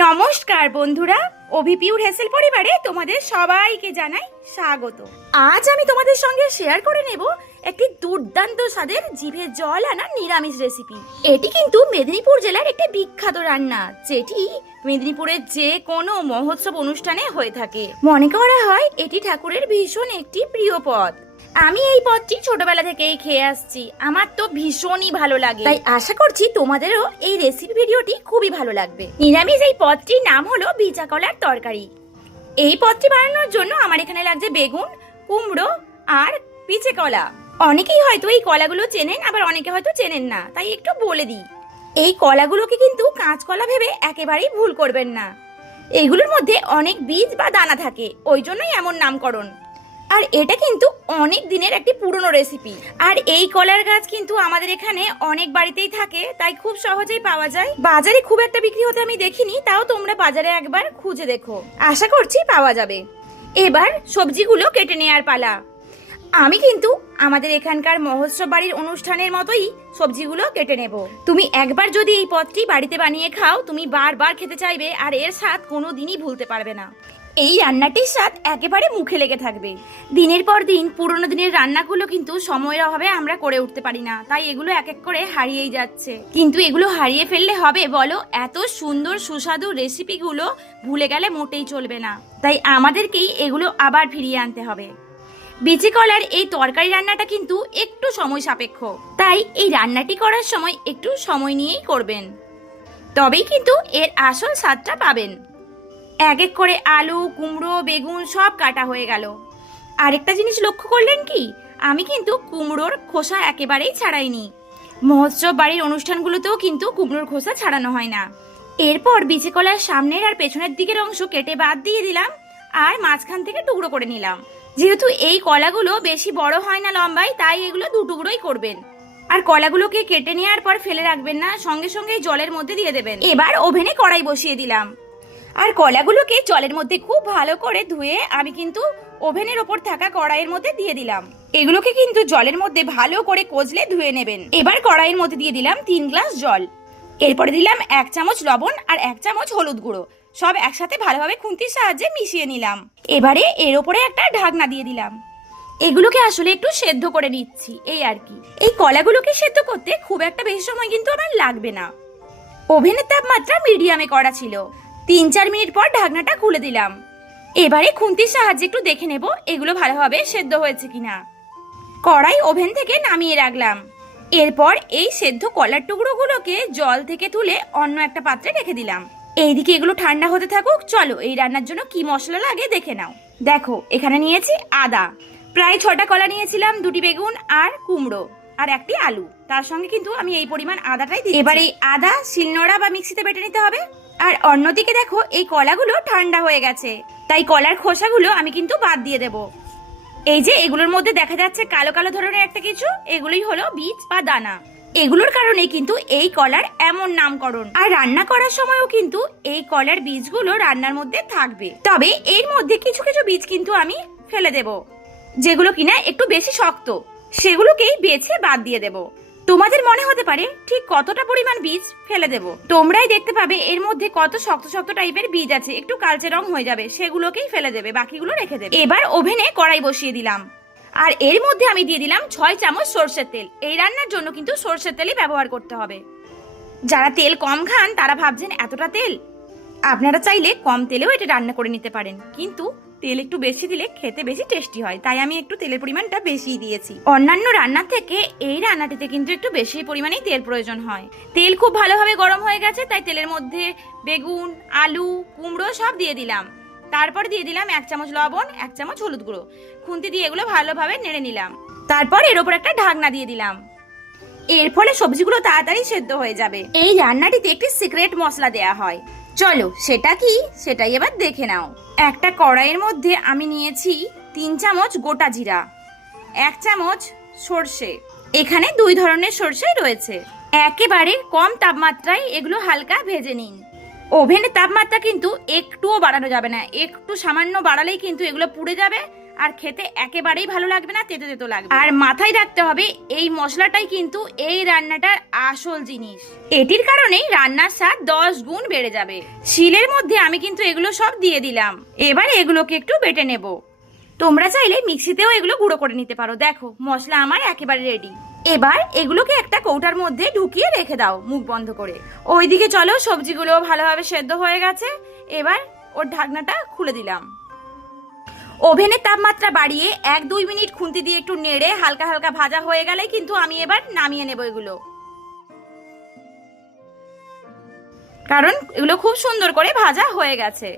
নমস্কার বন্ধুরা, অভিপিউর হেসেল পরিবারে তোমাদের সবাইকে জানাই স্বাগত। আজ আমি তোমাদের সঙ্গে শেয়ার করে নেব একটি দুর্দান্ত স্বাদের জিভে জল আনা নিরামিষ রেসিপি। এটি কিন্তু মেদিনীপুর জেলার একটি বিখ্যাত রান্না, যেটি মেদিনীপুরের যে কোনো মহোৎসব অনুষ্ঠানে হয়ে থাকে। মনে করা হয় এটি ঠাকুরের ভীষণ একটি প্রিয় পদ। আমি এই পদটি ছোটবেলা থেকেই খেয়ে আসছি, আমার তো ভীষণই ভালো লাগে। তাই আশা করছি তোমাদেরও এই রেসিপি ভিডিওটি খুবই ভালো লাগবে। নিরামিষ এই পদটির নাম হলো বিচা কলার তরকারি। এই পদটি বানানোর জন্য আমার এখানে লাগছে বেগুন, কুমড়ো আর পিচে কলা। অনেকেই হয়তো এই কলাগুলো চেনেন, আবার অনেকে হয়তো চেনেন না, তাই একটু বলে দিই। এই কলাগুলোকে কিন্তু কাঁচকলা ভেবে একেবারেই ভুল করবেন না। এগুলোর মধ্যে অনেক বীজ বা দানা থাকে, ওই জন্যই এমন নামকরণ। আর এটা কিন্তু অনেক দিনের একটি পুরনো রেসিপি। আর এই কলার গাছ কিন্তু আমাদের এখানে অনেক বাড়িতেই থাকে, তাই খুব সহজেই পাওয়া যায়। বাজারে খুব একটা বিক্রি হতে আমি দেখিনি, তাও তোমরা বাজারে একবার খুঁজে দেখো, আশা করছি পাওয়া যাবে। এবার সবজিগুলো কেটে নেওয়ার পালা। আমি কিন্তু আমাদের এখানকার মহোৎসব বাড়ির অনুষ্ঠানের মতোই সবজিগুলো কেটে নেব। তুমি একবার যদি এই পদটি বাড়িতে বানিয়ে খাও, তুমি বারবার খেতে চাইবে, আর এর স্বাদ কোনোদিনই ভুলতে পারবে না। এই রান্নাটির স্বাদ একেবারে মুখে লেগে থাকবে। দিনের পর দিন পুরোনো দিনের রান্নাগুলো কিন্তু সময়ের অভাবে আমরা করে উঠতে পারি না, তাই এগুলো এক এক করে হারিয়েই যাচ্ছে। কিন্তু এগুলো হারিয়ে ফেললে হবে বলো? এত সুন্দর সুস্বাদু রেসিপিগুলো ভুলে গেলে মোটেই চলবে না, তাই আমাদেরকেই এগুলো আবার ফিরিয়ে আনতে হবে। বিচি কলার এই তরকারি রান্নাটা কিন্তু একটু সময় সাপেক্ষ, তাই এই রান্নাটি করার সময় একটু সময় নিয়েই করবেন, তবেই কিন্তু এর আসল স্বাদটা পাবেন। এক এক করে আলু, কুমড়ো, বেগুন সব কাটা হয়ে গেল। আরেকটা জিনিস লক্ষ্য করলেন কি? আমি কিন্তু কুমড়োর খোসা একেবারেই ছাড়াইনি। মহোৎসব বাড়ির অনুষ্ঠানগুলোতেও কিন্তু কুমড়োর খোসা ছাড়ানো হয় না। এরপর বিচি কলার সামনের আর পেছনের দিকের অংশ কেটে বাদ দিয়ে দিলাম, আর মাঝখান থেকে টুকরো করে নিলাম। যেহেতু এই কলাগুলো বেশি বড় হয় না লম্বায়, তাই এগুলো দু টুকরোই করবেন। আর কলাগুলোকে কেটে নেওয়ার পর ফেলে রাখবেন না, সঙ্গে সঙ্গে জলের মধ্যে দিয়ে দেবেন। এবার ওভেনে কড়াই বসিয়ে দিলাম, আর কলাগুলোকে জলের মধ্যে খুব ভালো করে ধুয়ে আমি কিন্তু ওভেনের ওপর থাকা কড়াইয়ের মধ্যে দিয়ে দিলাম। এগুলোকে কিন্তু জলের মধ্যে ভালো করে কচলে ধুয়ে নেবেন। এবার কড়াইয়ের মধ্যে দিয়ে দিলাম 3 গ্লাস জল। এরপরে দিলাম 1 চামচ লবণ আর 1 চামচ হলুদ গুঁড়ো, সব একসাথে ভালোভাবে খুন্তির সাহায্যে মিশিয়ে নিলাম। এবারে এর ওপরে একটা ঢাকনা দিয়ে দিলাম। এগুলোকে আসলে একটু সেদ্ধ করে নিচ্ছি, এই আর কি। এই কলাগুলোকে সেদ্ধ করতে খুব একটা বেশি সময় কিন্তু আমার লাগবে না। ওভেনের তাপমাত্রা মিডিয়ামে করা ছিল। 3-4 মিনিট পর ঢাকনাটা খুলে দিলাম। এবারে খুন্তির সাহায্যে একটু দেখে নেব এগুলো ভালোভাবে সেদ্ধ হয়েছে কিনা। কড়াই ওভেন থেকে নামিয়ে রাখলাম। এরপর এই সেদ্ধ কলার টুকরোগুলোকে জল থেকে তুলে অন্য একটা পাত্রে রেখে দিলাম। এইদিকে এগুলো ঠান্ডা হতে থাকুক। চলো এই রান্নার জন্য কি মশলা লাগে দেখে নাও। দেখো এখানে নিয়েছি আদা, প্রায় 6টা কলা নিয়েছিলাম, 2টি বেগুন আর কুমড়ো আর 1টি আলু। তার সঙ্গে কিন্তু আমি এই পরিমাণ আদাটাই দিই। এবার এই আদা শিলনোড়া বা মিক্সিতে বেটে নিতে হবে। আর অন্যদিকে দেখো এই কলাগুলো ঠান্ডা হয়ে গেছে, তাই কলার খোসাগুলো আমি কিন্তু বাদ দিয়ে দেব। এই যে এগুলোর মধ্যে দেখা যাচ্ছে কালো কালো ধরনের একটা কিছু, এগুলোই হলো বীজ বা দানা। এগুলোর কারণে কিন্তু এই কলার এমন নামকরণ। আর রান্না করার সময়ও কিন্তু এই কলার বীজগুলো রান্নার মধ্যে থাকবে। তবে এর মধ্যে কিছু কিছু বীজ কিন্তু আমি ফেলে দেব, যেগুলো কিনা একটু বেশি শক্ত, সেগুলোকেই বেছে বাদ দিয়ে দেব। তোমাদের মনে হতে পারে ঠিক কতটা পরিমাণ বীজ ফেলে দেব, তোমরাই দেখতে পাবে এর মধ্যে কত শক্ত শক্ত টাইপের বীজ আছে, একটু কালচে রং হয়ে যাবে, সেগুলোকেই ফেলে দেবে, বাকিগুলো রেখে দেবে। এবার ওভেনে কড়াই বসিয়ে দিলাম, আর এর মধ্যে আমি দিয়ে দিলাম 6 চামচ সরষের তেল। এই রান্নার জন্য কিন্তু সরষের তেলই ব্যবহার করতে হবে। যারা তেল কম খান তারা ভাবছেন এতটা তেল, আপনারা চাইলে কম তেলেও এটা রান্না করে নিতে পারেন, কিন্তু তেল একটু বেশি দিলে খেতে বেশি টেস্টি হয়, তাই আমি একটু তেলের পরিমাণটা বেশি দিয়েছি। অন্যান্য রান্নার থেকে এই রান্নাটিতে কিন্তু একটু বেশি পরিমাণেই তেল প্রয়োজন হয়। তেল খুব ভালোভাবে গরম হয়ে গেছে, তাই তেলের মধ্যে বেগুন, আলু, কুমড়ো সব দিয়ে দিলাম। তারপর দিয়ে দিলাম 1 চামচ লবণ, 1 চামচ হলুদ গুঁড়ো। খুন্তি দিয়ে এগুলো ভালোভাবে নেড়ে নিলাম। তারপর এর ওপর একটা ঢাকনা দিয়ে দিলাম। এর ফলে সবজিগুলো তাড়াতাড়ি সেদ্ধ হয়ে যাবে। এই রান্নাটিতে একটি সিক্রেট মশলা দেয়া হয়, চলো সেটা কি সেটাই এবার দেখে নাও। একটা কড়াইয়ের মধ্যে আমি নিয়েছি 3 চামচ গোটা জিরা, 1 চামচ সর্ষে। এখানে 2 ধরনের সর্ষেই রয়েছে। একেবারে কম তাপমাত্রায় এগুলো হালকা ভেজে নিন। ওভেনের তাপমাত্রা কিন্তু একটুও বাড়ানো যাবে না, একটু সামান্য বাড়ালেই কিন্তু এগুলো পুড়ে যাবে আর খেতে একেবারেই ভালো লাগবে না, তেতো তেতো লাগবে। আর মাথায় রাখতে হবে এই মশলাটাই কিন্তু এই রান্নাটার আসল জিনিস, এটির কারণেই রান্নার স্বাদ 10 গুণ বেড়ে যাবে। শিলের মধ্যে আমি কিন্তু এগুলো সব দিয়ে দিলাম। এবার এগুলোকে একটু বেটে নেব। তোমরা চাইলে মিক্সিতেও এগুলো গুঁড়ো করে নিতে পারো। দেখো মশলা আমার একেবারে রেডি। এবার এগুলোকে একটা কৌটার মধ্যে ঢুকিয়ে রেখে দাও মুখ বন্ধ করে। ওইদিকে চলো, সবজিগুলো ভালোভাবে সেদ্ধ হয়ে গেছে। এবার ওর ঢাকনাটা খুলে দিলাম। ওভেনের তাপমাত্রা বাড়িয়ে 1-2 মিনিট খুন্তি দিয়ে একটু নেড়ে হালকা হালকা ভাজা হয়ে গেলে কিন্তু আমি এবার নামিয়ে নেব এগুলো, কারণ এগুলো খুব সুন্দর করে ভাজা হয়ে গেছে।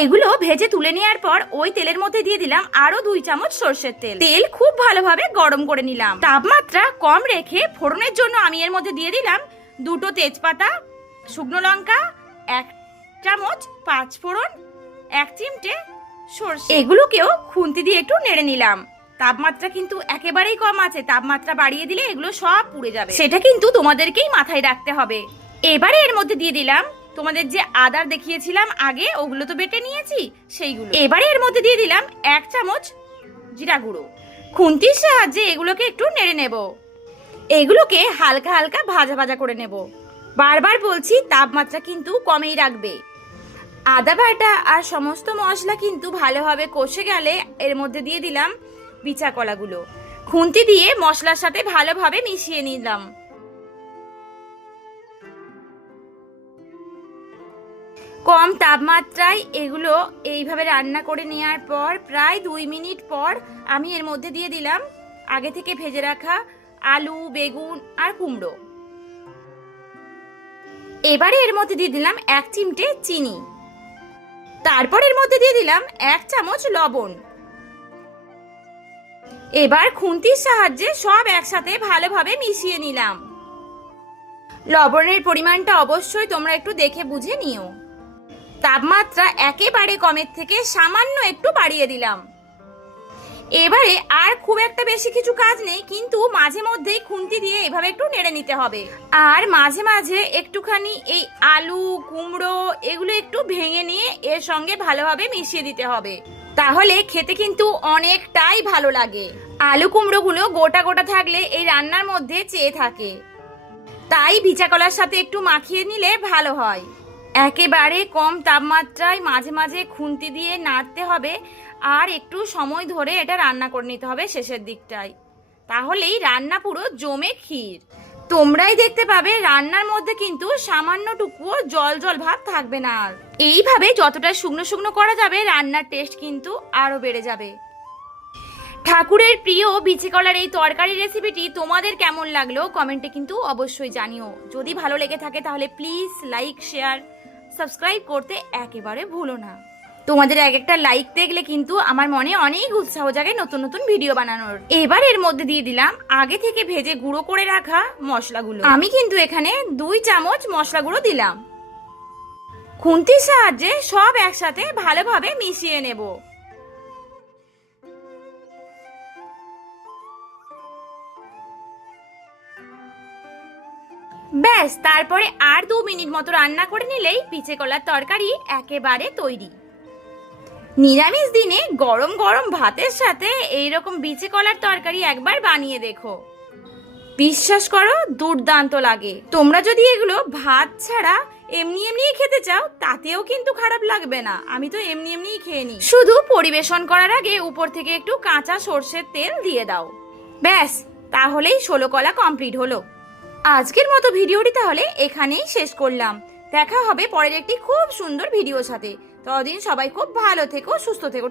এগুলো ভেজে তুলে নেওয়ার পর ওই তেলের মধ্যে দিয়ে দিলাম আরো 2 চামচ সর্ষের তেল। তেল খুব ভালোভাবে গরম করে নিলাম। তাপমাত্রা কম রেখে ফোড়নের জন্য আমি এর মধ্যে দিয়ে দিলাম 2টো তেজপাতা, শুকনো লঙ্কা, 1 চামচ 5 ফোড়ন, 1 চিমটে সরষে। এগুলোকেও খুন্তি দিয়ে একটু নেড়ে নিলাম। তাপমাত্রা কিন্তু একেবারেই কম আছে, তাপমাত্রা বাড়িয়ে দিলে এগুলো সব পুড়ে যাবে, সেটা কিন্তু তোমাদেরকেই মাথায় রাখতে হবে। এবারে এর মধ্যে দিয়ে দিলাম তোমাদের যে আদা দেখিয়েছিলাম আগে, ওগুলো তো বেটে নিয়েছি সেইগুলো। এবারে এর মধ্যে দিয়ে দিলাম 1 চামচ জিরা গুঁড়ো। খুন্তির সাহায্যে এগুলোকে একটু নেড়ে নেব। এগুলোকে হালকা হালকা ভাজা ভাজা করে নেব। বারবার বলছি তাপমাত্রা কিন্তু কমেই রাখবে। আদা বাটা আর সমস্ত মশলা কিন্তু ভালোভাবে কষে গেলে এর মধ্যে দিয়ে দিলাম বিচা কলাগুলো। খুন্তি দিয়ে মশলার সাথে ভালোভাবে মিশিয়ে নিলাম। কম তাপমাত্রায় এগুলো এইভাবে রান্না করে নেওয়ার পর প্রায় 2 মিনিট পর আমি এর মধ্যে দিয়ে দিলাম আগে থেকে ভেজে রাখা আলু, বেগুন আর কুমড়ো। এবারে এর মধ্যে দিয়ে দিলাম 1 চিমটে চিনি। তারপর এর মধ্যে দিয়ে দিলাম 1 চামচ লবণ। এবার খুন্তির সাহায্যে সব একসাথে ভালোভাবে মিশিয়ে নিলাম। লবণের পরিমাণটা অবশ্যই তোমরা একটু দেখে বুঝে নিও। তাপমাত্রা একেবারে কমের থেকে সামান্য একটু বাড়িয়ে দিলাম। এবারে আর খুব একটা বেশি কিছু কাজ নেই, কিন্তু মাঝে মধ্যেই খুন্তি দিয়ে এভাবে একটু নেড়ে নিতে হবে। আর মাঝে মাঝে একটুখানি এই আলু, কুমড়ো এগুলো একটু ভেঙে নিয়ে এর সঙ্গে ভালোভাবে মিশিয়ে দিতে হবে, তাহলে খেতে কিন্তু অনেকটাই ভালো লাগে। আলু কুমড়োগুলো গোটা গোটা থাকলে এই রান্নার মধ্যে চেয়ে থাকে, তাই ভিজা কলার সাথে একটু মাখিয়ে নিলে ভালো হয়। একেবারে কম তাপমাত্রায় মাঝে মাঝে খুন্তি দিয়ে নাড়তে হবে আর একটু সময় ধরে এটা রান্না করে নিতে হবে শেষের দিকটায়, তাহলেই রান্না পুরো জমে ক্ষীর। তোমরাই দেখতে পাবে রান্নার মধ্যে কিন্তু সামান্যটুকুও জল জল ভাব থাকবে না। আর এইভাবে যতটা শুকনো শুকনো করা যাবে রান্নার টেস্ট কিন্তু আরো বেড়ে যাবে। ঠাকুরের প্রিয় বিচি কলার এই তরকারি রেসিপিটি তোমাদের কেমন লাগলো কমেন্টে কিন্তু অবশ্যই জানিও। যদি ভালো লেগে থাকে তাহলে প্লিজ লাইক, শেয়ার, সাবস্ক্রাইব করতে একেবারে ভুলো না। তোমাদের এক একটা লাইক দেখলে কিন্তু আমার মনে অনেক উৎসাহ জাগে নতুন নতুন ভিডিও বানানোর। এবার এর মধ্যে দিয়ে দিলাম আগে থেকে ভেজে গুঁড়ো করে রাখা মশলাগুলো। আমি কিন্তু এখানে 2 চামচ মশলা গুঁড়ো দিলাম। খুন্তির সাহায্যে সব একসাথে ভালোভাবে মিশিয়ে নেব। ব্যাস, তারপরে আর 2 মিনিট মতো রান্না করে নিলেই পিচে কলার তরকারি একেবারে তৈরি। নিরামিষ দিনে গরম গরম ভাতের সাথে এইরকম বিচে কলার তরকারি একবার বানিয়ে দেখো, বিশ্বাস করো দুর্দান্ত লাগে। তোমরা যদি এগুলো ভাত ছাড়া এমনি এমনি খেতে চাও তাতেও কিন্তু খারাপ লাগবে না। আমি তো এমনি এমনিই খেয়ে নিই। শুধু পরিবেশন করার আগে উপর থেকে একটু কাঁচা সর্ষের তেল দিয়ে দাও, ব্যাস তাহলেই 16 কলা কমপ্লিট হলো। আজকের মতো ভিডিওটি তাহলে এখানেই শেষ করলাম। দেখা হবে পরের একটি খুব সুন্দর ভিডিওর সাথে। ততদিন সবাই খুব ভালো থেকো, সুস্থ থেকো।